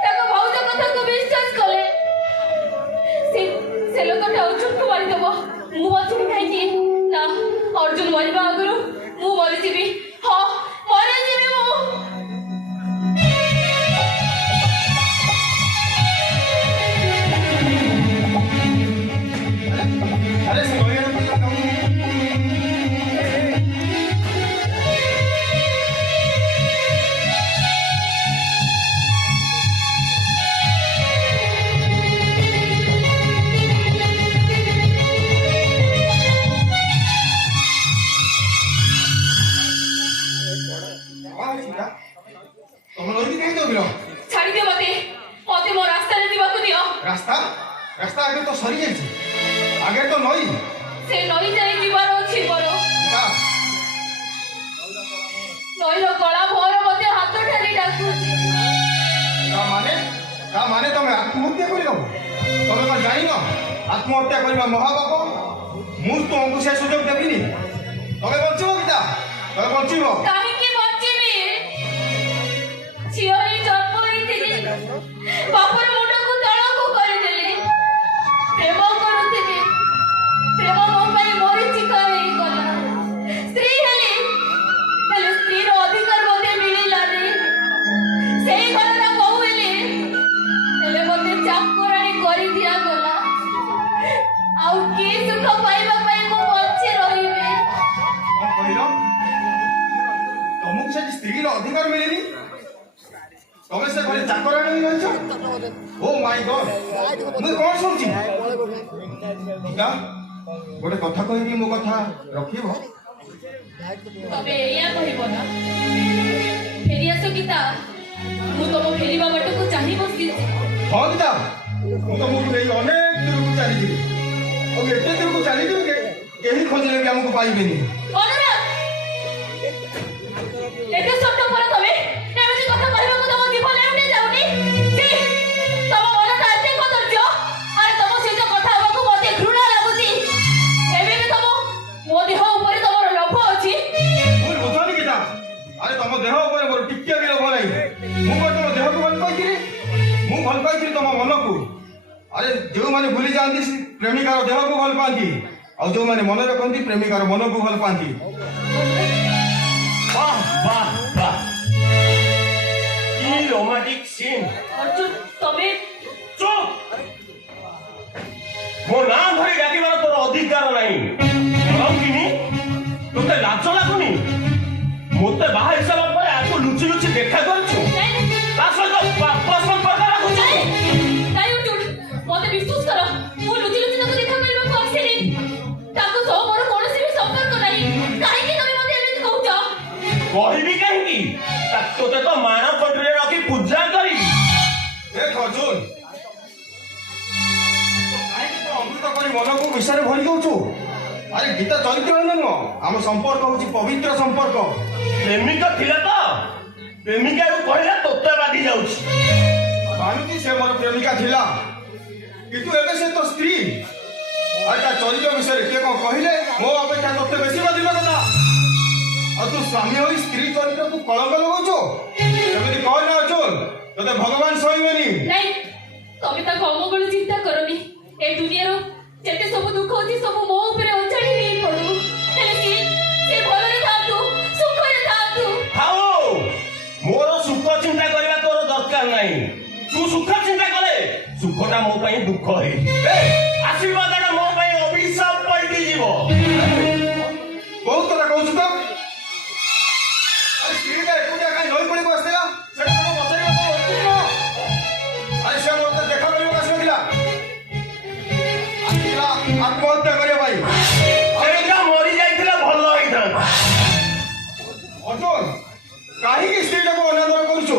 ତାଙ୍କ ଭାଉଜ କଥାକୁ ବିଶ୍ୱାସ କଲେ ସେ ଲୋକଟା ଅର୍ଜୁନକୁ ମାରିଦେବ ମୁଁ ବଞ୍ଚିବି କାହିଁକି ନା ଅର୍ଜୁନ ମରିବା ଆଗରୁ ମୁଁ ମରିଯିବି ହଁ ମରିଯିବି ମୁଁ अरे सोया तुम नई कहीं तो गिरो ଛାଡ଼ି ଦିଅ ମତେ ମତେ ମୋ ରାସ୍ତାରେ ଯିବାକୁ ଦିଅ रास्ता रास्ता आगे तो सरी जाइए आगे तो नई ସେ ନଈ ଯାଇ ଯିବାର ଅଛି ମୋର ନଈର ଗଳା ଭୋର ମତେ ହାତ ଠାରି ଡାକୁଛି का माने तुम आत्महत्या कर तुम कौन जान आत्महत्या करवा महापाप मुझ तुमको से सुजोग देविनी तुम बचब गीता तुम बचब କାହିଁକି ବଞ୍ଚିବି ଝିଅ ହିଁ ଜନ୍ମ ହେଇଥିଲି ବାପର ମୁଣ୍ଡକୁ ତଳକୁ କରିଦେଲି ପ୍ରେମ କରୁଥିଲି ପ୍ରେମ ମୋ ପାଇଁ ମରିଚିକା ହେଇଗଲା ସ୍ତ୍ରୀ ହେଲି ହେଲେ ସ୍ତ୍ରୀର ଅଧିକାର ମୋତେ ମିଳିଲାନି ସେଇ ଘରର ବୋହୂ ହେଲି ହେଲେ ମୋତେ ଚାକରାଣୀ କରିଦିଆଗଲା ଆଉ କି ସୁଖ ପାଇବା ପାଇଁ ମୁଁ ବଞ୍ଚି ରହିବି तुमको से स्त्री अधिकार मिलेनी तुम से घरे चाकराणी रही ओ माय गॉड मुझे कौन सुनছি गोटे कथा कहबी मो कथा रखिब তবে এয়া কহিব না ফেরি আস গীতা ମୁଁ ତମ ଫେରିବା ବାଟକୁ ଚାହିଁ ବସିଛି हाँ गीता ମୁଁ ତମକୁ ନେଇ ଅନେକ ଦୂରକୁ ଚାଲିଯିବି ଆଉ ଏତେ ଦୂରକୁ ଚାଲିଯିବି ଯେ କେହି ଖୋଜିଲେ ବି ଆମକୁ ପାଇବେନି ଅନୁରାଗ ଏତେ ଛୋଟ ପରେ ତମେ ଏମିତି କଥା କହିବାକୁ ତମ ଜୀବନ ଏମିତି ଯାଉନି ଭଲ ପାଇଥିଲି ତମ ମନକୁ। ଆରେ ଯେଉଁମାନେ ଭୁଲି ଯାଆନ୍ତି ପ୍ରେମିକାର ଦେହକୁ ଭଲ ପାଆନ୍ତି, ଆଉ ଯେଉଁମାନେ ମନେ ରଖନ୍ତି ପ୍ରେମିକାର ମନକୁ ଭଲ ପାଆନ୍ତି। বাহ বাহ বাহ কি রোমান্টিক সিন। অর্জুন তবে চুপ ମୋ ନାଁ ଧରି ଡାକିବାର ତୋର ଅଧିକାର ନାହିଁ। ରଙ୍ଗିନୀ ତୋତେ ଲାଜ ଲାଗୁନି? ମୋତେ ବାହା ହେଇସାରିଲା ପରେ ଆକୁ ଲୁଚି ଲୁଚି ଦେଖା କରୁଛୁ, ତା ସହିତ ପାପ ସମ୍ପର୍କ ରଖୁଛୁ। ନାଇଁ ଅର୍ଜୁନ ମତେ ବିଶ୍ୱାସ କର, ମୁଁ ଲୁଚି ଲୁଚି ତାକୁ ଦେଖା କରିବାକୁ ଆସିନି। ତାଙ୍କ ସହ ମୋର କୌଣସି ବି ସମ୍ପର୍କ ନାହିଁ। କାହିଁକି ତମେ ମତେ ଏମିତି କହୁଛ? କହିବି କାହିଁକି? ତୋତେ ତ ମାଣ ପଟରେ ରଖି ପୂଜା କରିବି। ଦେଖ ଅର୍ଜୁନ, ଅମୃତ କରି ମନକୁ ବିଷୟରେ ଭରି ଦଉଛୁ। ଆରେ ଗୀତା ଚରିତ୍ର ନୁହଁ, ଆମ ସମ୍ପର୍କ ହଉଛି ପବିତ୍ର ସମ୍ପର୍କ। ପ୍ରେମିକ ଥିଲା ତ, ପ୍ରେମିକାକୁ କହିଲା ତୋତେ ବାଧି ଯାଉଛି। ମାନୁଛି ସେ ମୋର ପ୍ରେମିକା ଥିଲା, କିନ୍ତୁ ଏବେ ସେ ତ ସ୍ତ୍ରୀ। ଆଉ ତା ଚରିତ୍ର ବିଷୟରେ କିଏ କଣ କହିଲେ ମୋ ଅପେକ୍ଷା ତୋତେ ବେଶୀ ବାଧିବା କଥା। ଆଉ ତୁ ସ୍ୱାମୀ ହୋଇ ସ୍ତ୍ରୀ ଚରିତ୍ରକୁ କଳଙ୍କ ଲଗାଉଛୁ। ସେମିତି କହିଲେ ଅର୍ଜୁନ, ତୋତେ ଭଗବାନ ସହିବେନି। ନାଇଁ ତମେ ତାଙ୍କ ଅମଙ୍ଗଳ ଚିନ୍ତା କରନି। ଏ ଦୁନିଆର ଯେତେ ସବୁ ଦୁଃଖ ଅଛି ସବୁ ମୋ ଉପରେ ଅଚାଡ଼ି ହେଇ ପଡୁ। ହେଲେ ସେ ଭଲରେ ଥାଆନ୍ତୁ, ସୁଖରେ ଥାଆନ୍ତୁ। ଥାଉ, ମୋର ସୁଖ ଚିନ୍ତା କରିବା ତୋର ଦରକାର ନାହିଁ। ତୁ ସୁଖ ଚିନ୍ତା କଲେ ସୁଖଟା ମୋ ପାଇଁ ଦୁଃଖ ହେଇଯିବ, ଆଶୀର୍ବାଦଟା ମୋ ପାଇଁ ଅଭିଶାପ ପାଲଟି ଯିବ। ବହୁତ କଥା କହୁଛୁ ତ। ଆରେ ସ୍ତ୍ରୀଟା ଏକୁଟିଆ କାହିଁ ନଈ ପଡ଼ିକୁ ଆସିଥିଲା? ସେ କଥା ପଚାରିବା ତ ଉଚିତ ନୁହଁ। ଆରେ ସେ ମୋତେ ଦେଖା କରିବାକୁ ଆସିନଥିଲା, ଆସିଥିଲା ଆତ୍ମହତ୍ୟା କରିବା ପାଇଁ। ସେଇଟା ମରି ଯାଇଥିଲେ ଭଲ ହେଇଥାନ୍ତା। ଅର୍ଜୁନ, କାହିଁକି ସ୍ତ୍ରୀଟାକୁ ଅନାଦର କରୁଛୁ?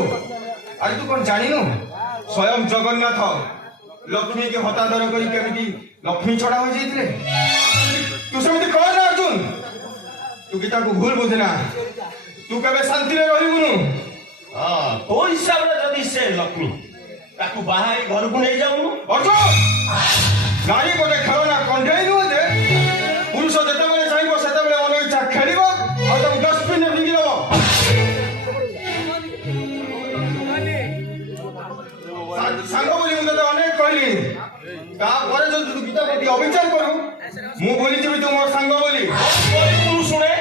ଆରେ ତୁ କଣ ଜାଣିନୁ, ସ୍ୱୟଂ ଜଗନ୍ନାଥ ଲକ୍ଷ୍ମୀକି ହତାଦର କରି କେମିତି ଲକ୍ଷ୍ମୀ ଛଡା ହୋଇଯାଇଥିଲେ? ତୁ ସେମିତି କର ନା ଅର୍ଜୁନ। ତୁ ଗୀତାକୁ ଭୁଲ ବୁଝିନା, ତୁ କେବେ ଶାନ୍ତିରେ ରହିବୁନୁ। ହଁ, ତୋ ହିସାବରେ ଯଦି ସେ ଲକ୍ଷ୍ମୀ, ତାକୁ ବାହାରି ଘରକୁ ନେଇଯାଉନୁ। ଅର୍ଜୁନ, ନାରୀ ଗୋଟେ ଖେଳନା କଣ୍ଢେଇ ନୁହେଁ ଯେ ପୁରୁଷ ଯେତେବେଳେ ଚାହିଁବ ସେତେବେଳେ ମନ ଇଚ୍ଛା ଖେଳିବ ଆଉ ତାକୁ ଡଷ୍ଟବିନରେ ଫିଙ୍ଗି ଦେବ। ସାଙ୍ଗ ବୋଲି ମୁଁ ତତେ ଅନେକ କହିଲି, ତାପରେ ଯଦି ତୁ ଗୀତା ପ୍ରତି ଅବିଚାର କରୁ ମୁଁ ଭୁଲିଯିବି ତୁ ମୋର ସାଙ୍ଗ ବୋଲି। ତୁ ଶୁଣେ,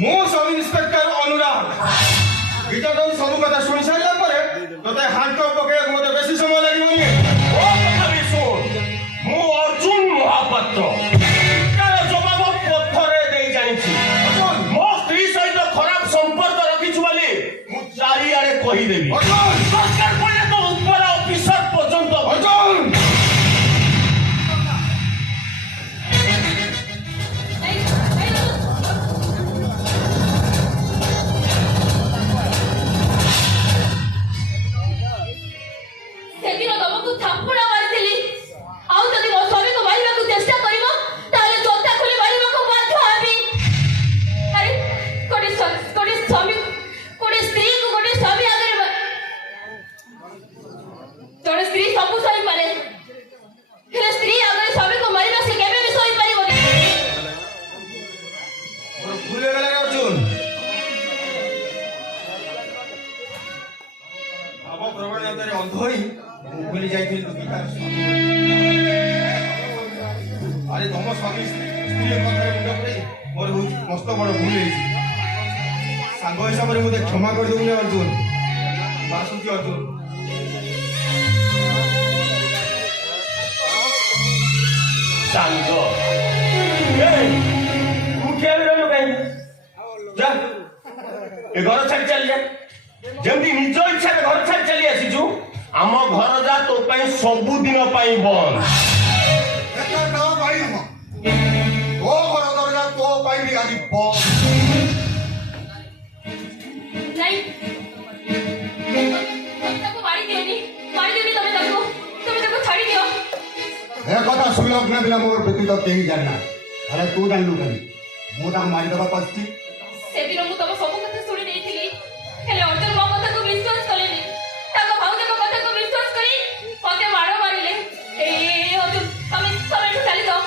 ମୁଁ ସବ୍ ଇନ୍ସପେକ୍ଟର ଅନୁରାଗ। ଗୀତା ତୁ ସବୁ କଥା ଶୁଣି ସାରିଲା ପରେ ତତେ ହାତ ପକେଇବାକୁ ମତେ ବେଶୀ ସମୟ ଲାଗିବନି। ମୋ କଥା ବି ଶୁଣ, ମୁଁ ଅର୍ଜୁନ ମହାପାତ୍ର ତାର ଜବାବ ପଥରେ ଦେଇ ଜାଣିଛି। ମୋ ସ୍ତ୍ରୀ ସହିତ ଖରାପ ସମ୍ପର୍କ ରଖିଛୁ ବୋଲି ମୁଁ ଚାରିଆଡେ କହିଦେବି। ଦରକାର ପଡ଼ିଲେ ତ ଉପର ଅଫିସର ପର୍ଯ୍ୟନ୍ତ। ଅର୍ଜୁନ, ସେଦିନ ତମକୁ ଥାପୁଡ଼ା ମାରିଥିଲି। ଆଉ ଯଦି ମୋ ସ୍ୱାମୀକୁ ମାରିବାକୁ ଚେଷ୍ଟା କରିବ ତାହେଲେ ଜୋତା ଖୋଲି ମାରିବାକୁ ବାଧ୍ୟ ହେବି। ଆରେ ଗୋଟେ ସ୍ୱାମୀ, ଗୋଟେ ସ୍ତ୍ରୀକୁ ଗୋଟେ ସ୍ୱାମୀ ଆଗରେ ଜଣେ ସ୍ତ୍ରୀ ସବୁ ସହିପାରେ, ହେଲେ ସ୍ତ୍ରୀ ଆଗରେ ସ୍ୱାମୀକୁ ମାରିବା ସେ କେବେ ବି ସହିପାରିବନି। ମୋର ଭୁଲ ହେଇଗଲା ରେ ଅର୍ଜୁନ। ଭାବ ପ୍ରବଣତାରେ ଅନ୍ଧ ହୋଇ ମୁଁ ଭୁଲି ଯାଇଥିଲି ତୁ ଗୀତାର ସ୍ୱାମୀ। ଆରେ ତମ ସ୍ୱାମୀ ସ୍ତ୍ରୀ କଥାରେ ମୁଣ୍ଡ ପୁରେଇ ମୋର ବହୁତ ମସ୍ତ ବଡ଼ ଭୁଲ ହେଇଛି। ସାଙ୍ଗ ହିସାବରେ ମୋତେ କ୍ଷମା କରିଦେବୁନି ଅର୍ଜୁନ। ବାସୁଛି ଅର୍ଜୁନ। ସାଙ୍ଗ ଉଠିଆ ବି ରହିବ କାହିଁକି? ଯା ଏ ଘର ଛାଡ଼ି ଚାଲି ଯା। ଯେମିତି ନିଜ ଇଚ୍ଛାରେ ଘର ଛାଡ଼ି ଚାଲି ଆସିଛୁ, ଆମ ଘର ଯା ତୋ ପାଇଁ ସବୁଦିନ ପାଇଁ ବନ୍ଦ। ଏଟା ତା ପାଇଁ ନୁହଁ, ତୋ ଘର ଦରଜା ତୋ ପାଇଁ ବି ଆଜି ବନ୍ଦ। ନାଇଁ ତମେ ତାକୁ ମାରିଦିଅନି ତମେ ତାକୁ ଛାଡ଼ି ଦିଅ। ଏ କଥା ସୁଲଗ୍ନ ବିନା ମୋର ବ୍ୟତୀତ କେହି ଜାଣିନା। ହେଲେ ତୁ ଜାଣିଲୁ କେମିତି ମୁଁ ତାକୁ ମାରିଦେବାକୁ ଆସିଛି? ସେଦିନ ମୁଁ ତମ ସବୁ କଥା ଶୁଣି ନେଇଥିଲି, ହେଲେ ଅର୍ଜୁନ ମୋ କଥାକୁ ବିଶ୍ୱାସ କଲେନି। ତାଙ୍କ ଭାଉଜଙ୍କ କଥାକୁ ବିଶ୍ୱାସ କରି ମତେ ମାଡ଼ ମାରିଲେ। ଅର୍ଜୁନ ତମେ ଏଠୁ ଚାଲିଯାଅ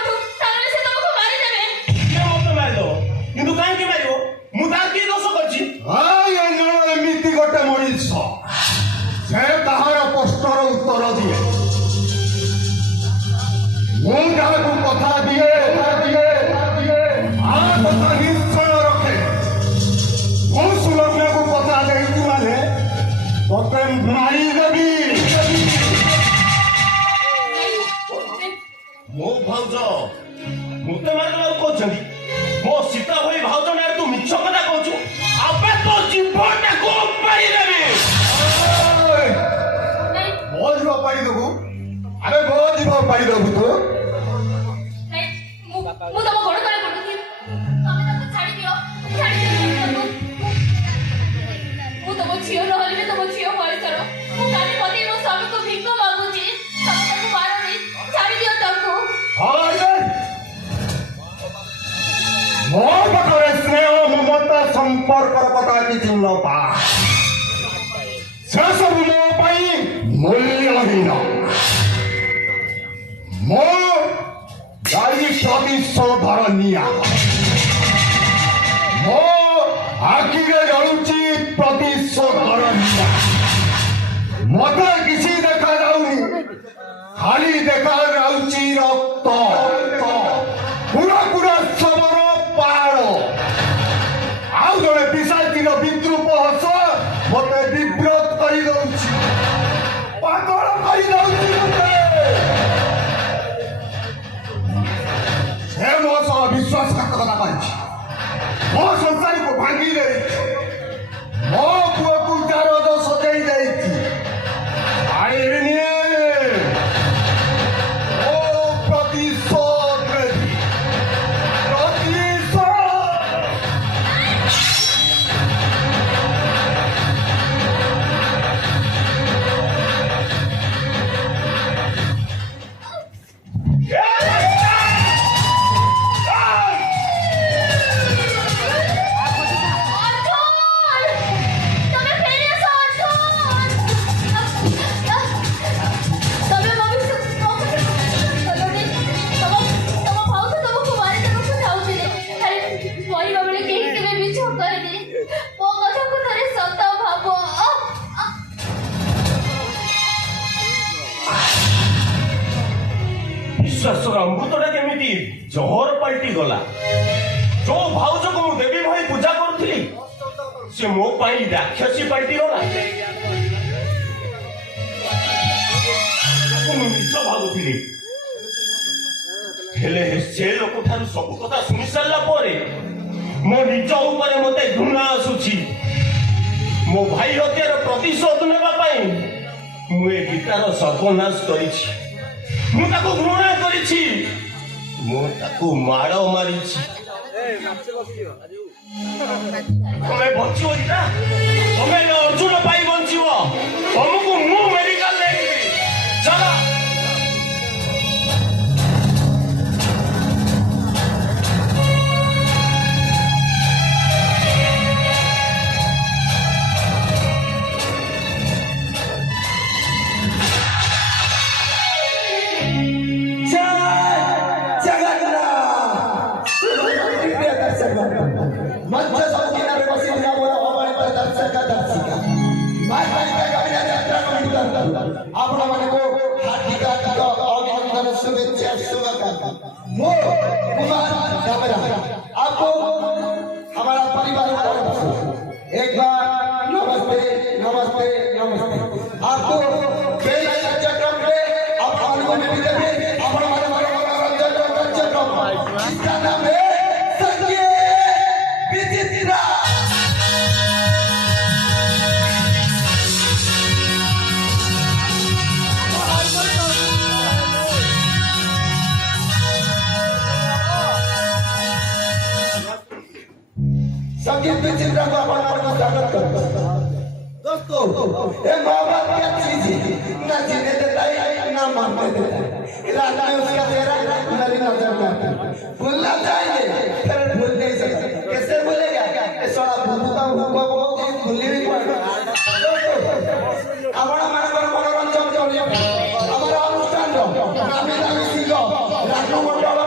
ଏଠୁ, ତାହେଲେ ସେ ତମକୁ ମାରିଦେବେ। କିଏ ମତେ ମାରିଦବ? କିନ୍ତୁ କାହିଁକି ମାରିବ? ମୁଁ ତାର କି ଦୋଷ କରିଛି? ଏମିତି ଗୋଟେ ମଣିଷ ସେ ତାହାର संपर्क कथा किसी न पा से सब मो पाई मूल्यहीन मो गाड़ी प्रतिशोधरनिया मो आखिरे जलुची प्रतिशोधरनिया मत किसी देखा जाऊनी खाली देखा जाऊची रक्त पूरा पूरा सबरो पाड़ आउ जड़े पिशाचीर विद्रूप हस मते विव्रत कर दउची पागल कर दउची से मो सह विश्वासघातकता करछि मो संसार को भांगी दे मो पुओ को चारो सजाई दैछि आइरनी ओ प्रतिशोध विश्वासर अमृतटा केमिति जहर पलटि गला जो भाउज को मु देवी भाई पूजा करुथली से मो पाई राक्षसी पलटि गला मु मिछ भागुथली हेले से लोक ठारू सब कथा सुनि सारला परे मो निज ऊपर मते घृणा आसुछि मो भाई हत्यार प्रतिशोध नेबा पाई मु ए गीतार सर्वनाश करिछि मु ताको घृणा करिछि मु ताको माड़ मारिछि तमे बचियो ना तमे अर्जुन पाई बंचियो तुमको मु मेडिकल लेबी चला मंच संगीत बसी बोला दर्शक दर्शिका आपण मानको हार्दिक अभिनंदन शुभेच्छा शुभकामना मो कुमार डाबरा आपको हमारा परिवार की तरफ से एक बार नमस्ते नमस्ते नमस्ते आपको बेल कार्यक्रम में आप अनुमति भी देंगे आपण माने मनोरंजन कार्यक्रम जिसका नाम है संगीत विचित्र को अपन स्वागत करता दोस्तों ये मोहब्बत क्या चीज है ना जीने देता है ना मरने देता है रात में उसका चेहरा मेरी नजर में आता है भूलना चाहेंगे फिर भूल नहीं सकते कैसे भूलेगा ये सोना भूलता हूँ को भूलने भी पड़ेगा दोस्तों हमारा मनोरंजन करिए हमारा अनुष्ठान रो नामी नामी सिंह राजू मंडल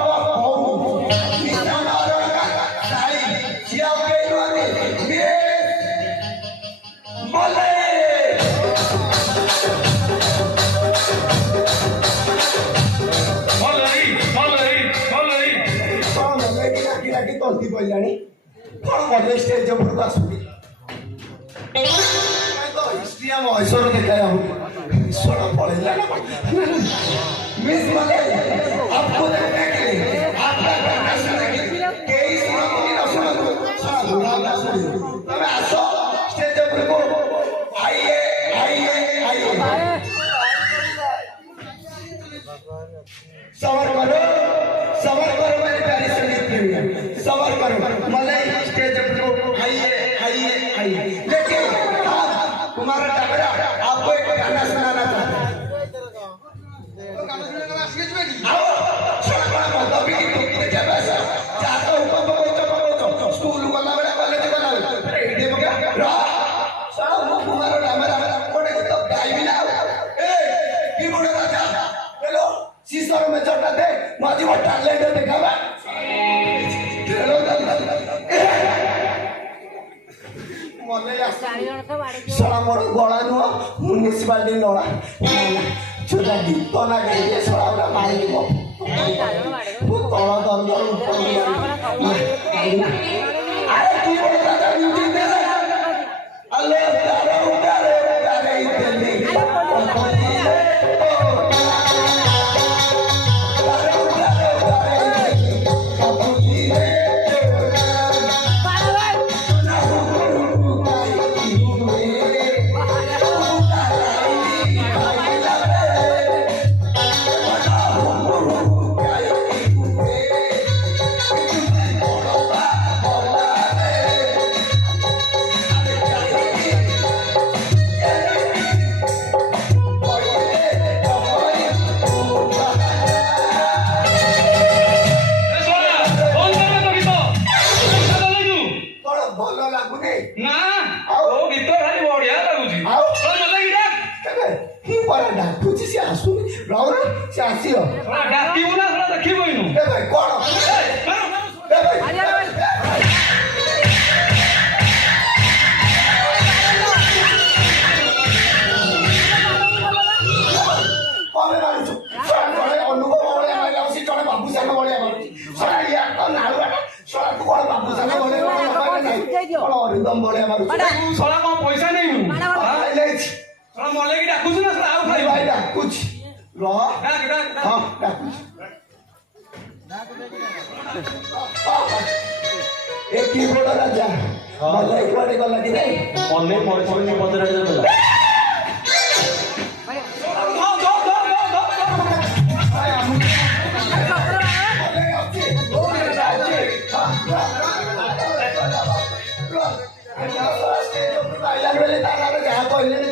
तोलती पड़ानी कौन बोले स्टेज पर आसुनी तो हिस्ट्री हम ऐश्वर्य दिखाया हूँ ईश्वर पड़ेगा मिस मले आपको देखने के लिए आपका गाना सुनने के लिए कई सुना तो नहीं सुना सुना ना सुनी तब आसो स्टेज पर को आइए आइए आइए सबर करो मेरी प्यारी संगीत प्रेमी सबर करो मले स्टेज पर आइए आइए आइए लेकिन तुम्हारा डाबरा आपको एक गाना सुनाना चाहता है आओ छोड़ा मत अभी की जब ऐसा चाहता हूं स्कूल वाला बड़ा कॉलेज वाला ବାଲ୍ଟି ନଡ଼ା ଛୋଟା ଗୀତ ନା ଗାଇଲେ ଶଳା ପୁରା ମାରିବ ମୁଁ ତଳ ଦରଦାର ଉପରକୁ ଆରେ କି ବୋଲା ଆଲେ ତାର ଉଡାରେ ଇତେଲି ଅରିନ୍ଦମ ବଢିଆ ମାରୁଛି ଶଳା କଣ ପଇସା ନେଇ ମଲେଇକି ଡାକୁଛୁ ନା ଶଳା ଆଉ ଖାଇ ଭାଇ ଡାକୁଛି ରହ ଡାକ ଡାକ ଡାକ ହଁ ଡାକୁଛି ଏ କି ବଡ ରାଜା ମଲେଇ କୁଆଡେ ଗଲା କି ନାଇଁ ମନେ ପଇସା ପନ୍ଦର ଦେଲା ଯାହା କହିଲେ